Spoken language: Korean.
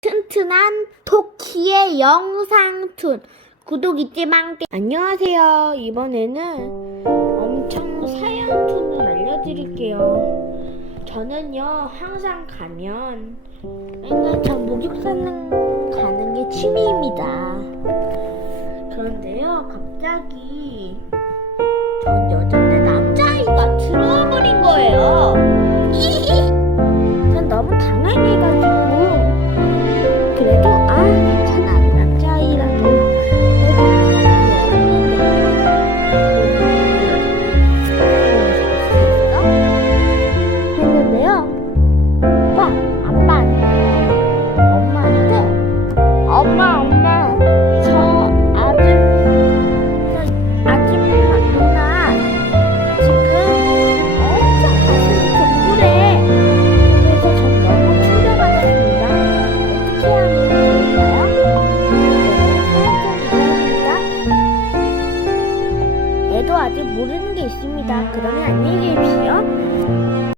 튼튼한 토끼의 영상툰. 구독 잊지 망 안녕하세요. 이번에는 엄청 사연툰을 알려드릴게요. 저는요 항상 가면 맨날 저 목욕사는 가는 게 취미입니다. 그런데요 갑자기 얘도 아직 모르는 게 있습니다. 그러면 안녕히 계십시오.